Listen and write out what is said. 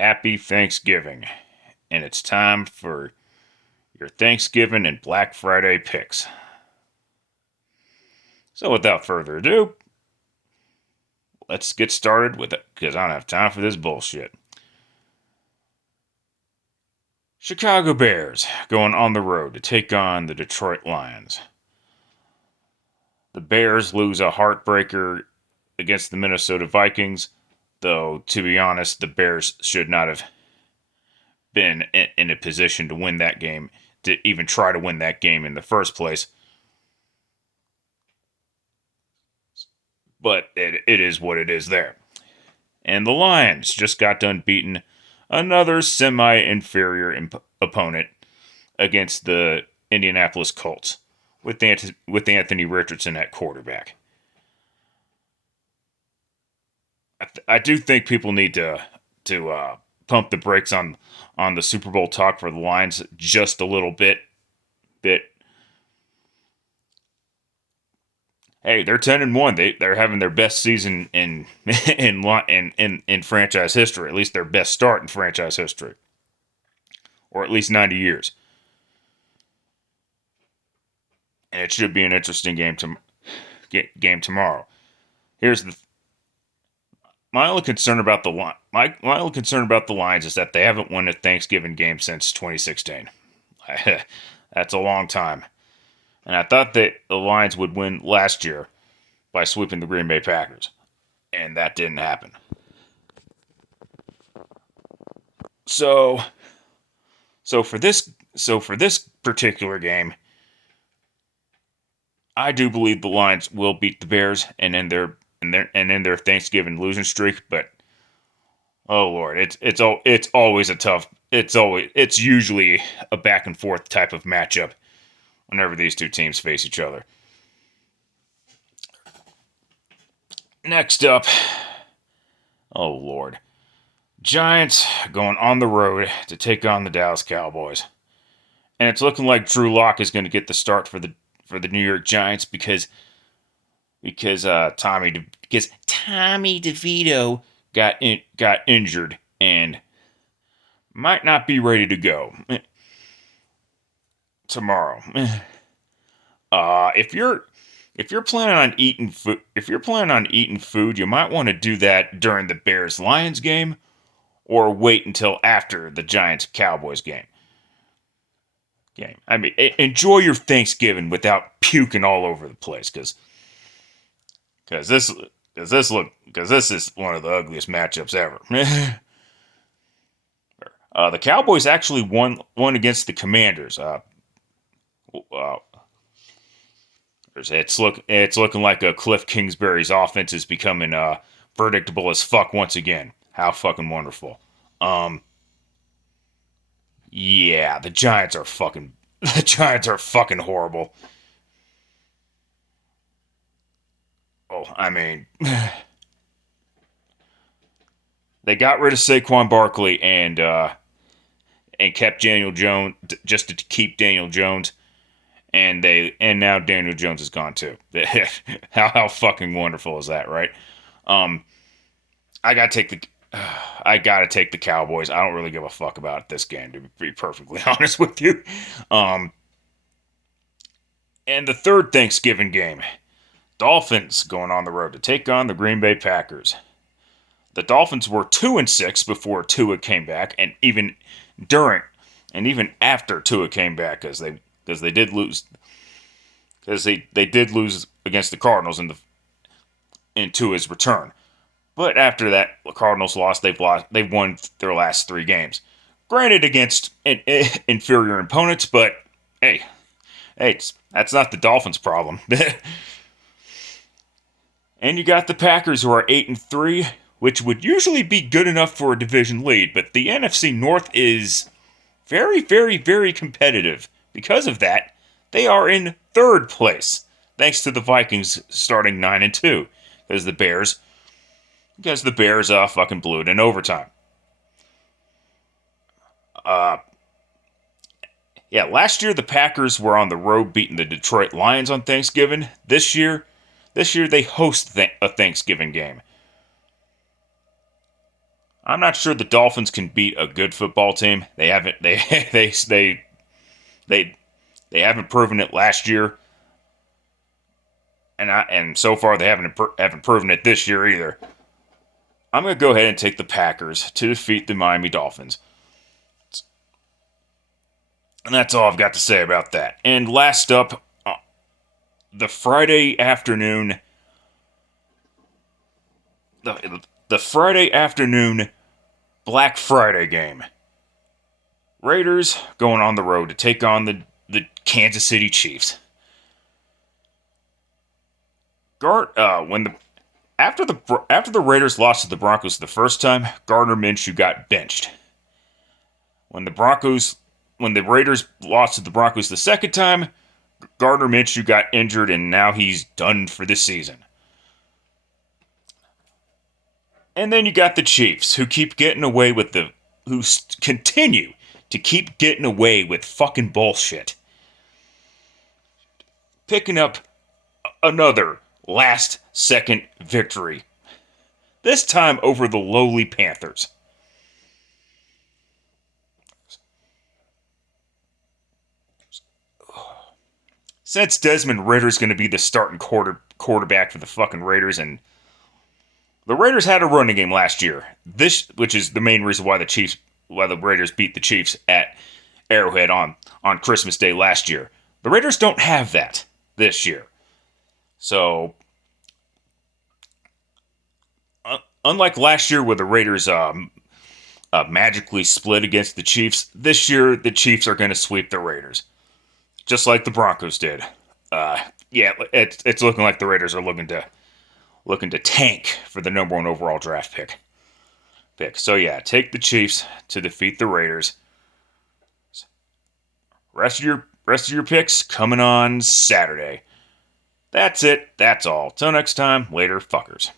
Happy Thanksgiving. And it's time for your Thanksgiving and Black Friday picks. So without further ado, let's get started with it, because I don't have time for this bullshit. Chicago Bears going on the road to take on the Detroit Lions. The Bears lose a heartbreaker against the Minnesota Vikings, though, to be honest, the Bears should not have been in a position to win that game, to even try to win that game in the first place. But it is what it is there. And the Lions just got done beating another semi-inferior opponent against the Indianapolis Colts with Anthony Richardson at quarterback. I do think people need to pump the brakes on the Super Bowl talk for the Lions just a little bit. Hey, they're 10-1. They're having their best season in in franchise history. At least their best start in franchise history, or at least 90 years. And it should be an interesting game tomorrow. Here's my only concern about the my only concern about the Lions is that they haven't won a Thanksgiving game since 2016. That's a long time. And I thought that the Lions would win last year by sweeping the Green Bay Packers. And that didn't happen. So for this particular game, I do believe the Lions will beat the Bears and end their Thanksgiving losing streak, but oh Lord, it's always a tough it's usually a back and forth type of matchup whenever these two teams face each other. Next up, oh Lord, Giants going on the road to take on the Dallas Cowboys. And it's looking like Drew Lock is going to get the start for the New York Giants because Tommy DeVito got injured and might not be ready to go tomorrow. If you're planning on eating food, you might want to do that during the Bears-Lions game or wait until after the Giants-Cowboys game. I mean, enjoy your Thanksgiving without puking all over the place, because this is one of the ugliest matchups ever. The Cowboys actually won against the Commanders. It's looking like Cliff Kingsbury's offense is becoming predictable as fuck once again. How fucking wonderful. Yeah, the Giants are fucking horrible. Oh, I mean, they got rid of Saquon Barkley and kept Daniel Jones just to keep Daniel Jones, and now Daniel Jones is gone too. How fucking wonderful is that, right? I gotta take the Cowboys. I don't really give a fuck about this game, to be perfectly honest with you. And the third Thanksgiving game, Dolphins going on the road to take on the Green Bay Packers. The Dolphins were 2-6 before Tua came back, and even after Tua came back, because they did lose against the Cardinals in Tua's return. But after that, the Cardinals lost. They've won their last 3 games. Granted, against inferior opponents, but hey, that's not the Dolphins' problem. And you got the Packers, who are 8-3, which would usually be good enough for a division lead. But the NFC North is very, very, very competitive. Because of that, they are in 3rd place, thanks to the Vikings starting 9-2, because the Bears fucking blew it in overtime. Last year the Packers were on the road beating the Detroit Lions on Thanksgiving. This year they host a Thanksgiving game. I'm not sure the Dolphins can beat a good football team. They haven't. They they haven't proven it last year, and so far they haven't proven it this year either. I'm gonna go ahead and take the Packers to defeat the Miami Dolphins. And that's all I've got to say about that. And last up, the Friday afternoon, the Friday afternoon Black Friday game. Raiders going on the road to take on the Kansas City Chiefs. After the Raiders lost to the Broncos the first time, Gardner Minshew got benched. When the Raiders lost to the Broncos the second time, Gardner Minshew got injured and now he's done for the season. And then you got the Chiefs, who continue to keep getting away with fucking bullshit. Picking up another last-second victory. This time over the lowly Panthers. Since Desmond Ridder's going to be the starting quarterback for the fucking Raiders, and the Raiders had a running game last year. Which is the main reason why the Raiders beat the Chiefs at Arrowhead on Christmas Day last year. The Raiders don't have that this year. So, unlike last year where the Raiders magically split against the Chiefs, this year the Chiefs are going to sweep the Raiders. Just like the Broncos did. It's looking like the Raiders are looking to tank for the number 1 overall draft pick. So yeah, take the Chiefs to defeat the Raiders. Rest of your picks coming on Saturday. That's it. That's all. Till next time, later, fuckers.